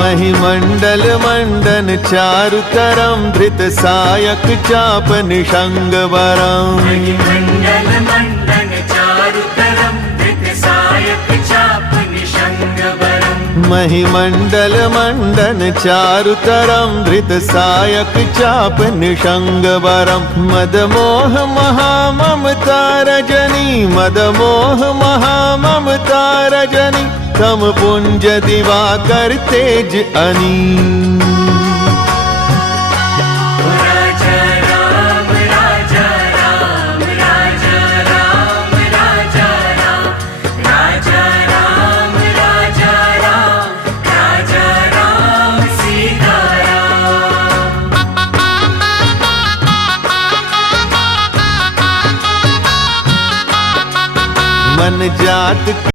महिमण्डल मण्डन चारुतरं धृत सायक चाप निषङ्गवरम् महिमण्डल मण्डन चारुतरं धृत सायक चाप निषङ्गवरम् महिमण्डल मण्डन चारुतरं धृत सायक चाप निषङ्गवरम् मदमोह महाममता रजनी मदमोह महाममता रजनी तम पुंज दिवाकर तेज अनी राजा राम राजा राम राजा राम राजा राम राजा राम राजा राम राजा राम सीता राम। मन जात